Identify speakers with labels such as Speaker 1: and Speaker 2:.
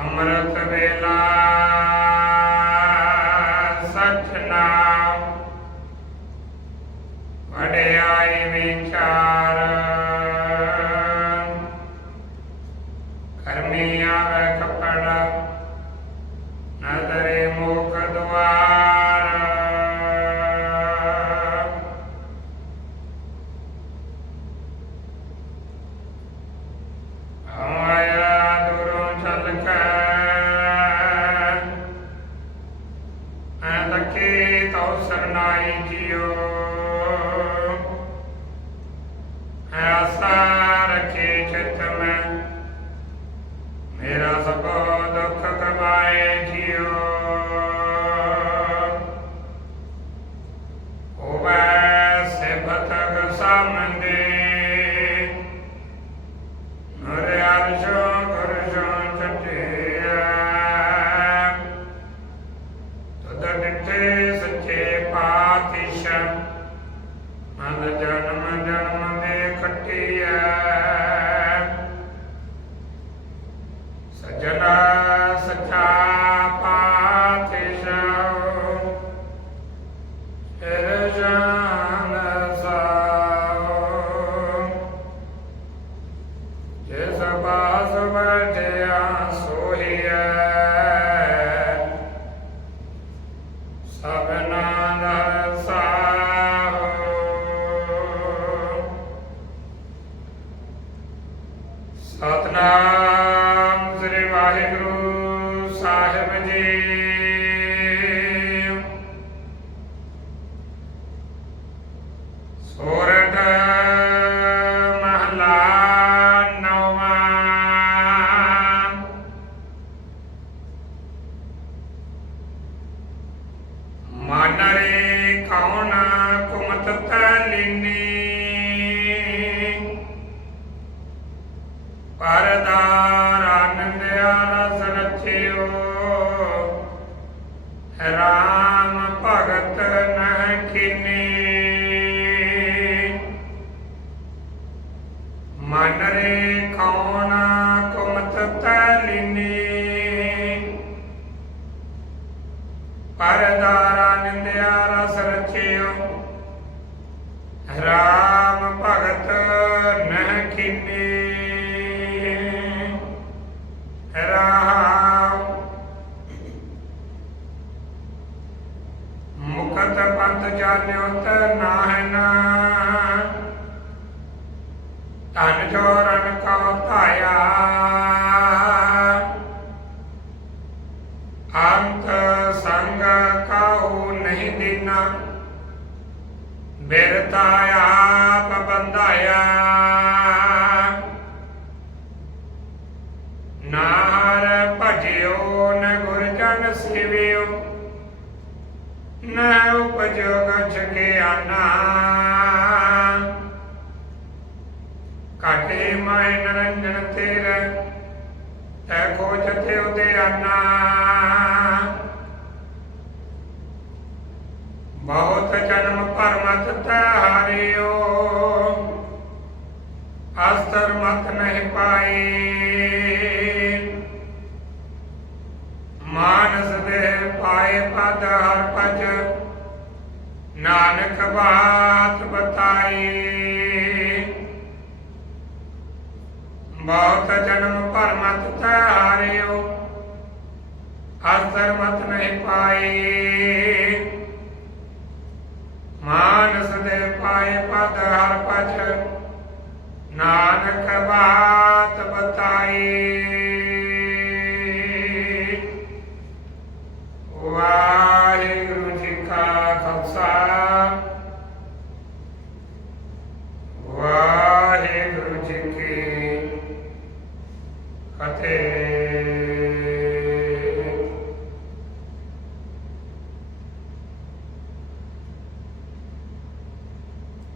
Speaker 1: ਅੰਮ੍ਰਿਤ ਵੇਲਾ ਸਚ ਨਾਮ। ਵਡਿਆਈ ਵਿਚਾਰ। ਕਰਮੀ ਆਵੇ ਕਪੜਾ ਨਦਰੇ ਮੁਖ ਐ ਤੱਕੇ ਤਉ ਸਰਨਾਈ ਜਿਓ। ਐ ਆਸਾ ਰਖੇ ਚਿਤ ਮੈਂ, ਮੇਰਾ ਸਭੋ ਦੁੱਖ ਕਮਾਏ ਜਿਓ। ਹੋਵੇ ਸਿਫਤ ਸਾਮੰਦੇ, ਨਰੇ ਅਰਸ਼ੋ ਕਰਸ਼ੋ ਚਟਿਆ ਜਨਮ ਜਨਮ ਦੇ ਖਟਿਆ ਸਜਣਾ ਸੱਚਾ ਪਾਤਿਸ਼ਾਹ, ਫਿਰ ਜਾਨ ਸਾਓ ਜਿਸ ਬਾਸ ਵਟਿਆ ਸੋਹੀਐ ਸਭਨਾ ਦਾ ਸਾਹਿਬ ਸੋਰਠ ਮਹਲਾ ਨੌਵਾਂ। ਮਨ ਰੇ ਕੌਣ ਕੁਮਤ ਤਲਿਨੀ। ਪਰਦਾਰ ਰਾਮ ਭਗਤ ਨਹ ਕਿਨੀ ਮਨ ਰੇ ਕੌਣ ਕੁਮਤ ਤਲਿਨੀ ਪਰਦਾਰਾ ਨਿੰਦਿਆ ਰਸ ਰਚਿਓ। ਰਾਮ ਭਗਤ ਨਹ ਕਿਨੀ ਰਾਮ ਮੁਕਤ ਪੰਥ ਜਾਣਿਓ ਤ ਨਾਹਨਾ ਧਨ ਚੋਰਨ ਕਉ ਅੰਤ ਸੰਗ ਕਾਹੂ ਨਹੀਂ ਦਿਨਾ। ਬਿਰਤਾ ਆਪ ਬੰਧਾਇਆ ਨਾਰ ਭਜਿਓ ਨ ਗੁਰ ਜਨ ਸੇਵਿਓ ਨ ਉਪਜੋਗ ਛਕਿਆਨਾ ਕਾਟੇ ਮਾਇ ਨਰੰਜਨ ਤੇਰ, ਤੈ ਖੋਜ ਤੇ ਉਦੇ ਆਨਾ। ਬਹੁਤ ਜਨਮ ਭਰਮਤ ਤੈ ਹਾਰਿਓ, ਅਸਤਰ ਮਤ ਨਹੀਂ ਪਾਈ। ਮਾਨਸ ਦੇ ਪਾਏ ਪਦ ਹਰ ਪਜ ਨਾਨਕ ਬਾਤ ਬਤਾਈ ਬਹੁਤ ਜਨਮ ਭਰਮਤ ਤੈ ਹਾਰਿਓ ਅਸਰ ਮਤ ਨਹੀਂ ਪਾਈ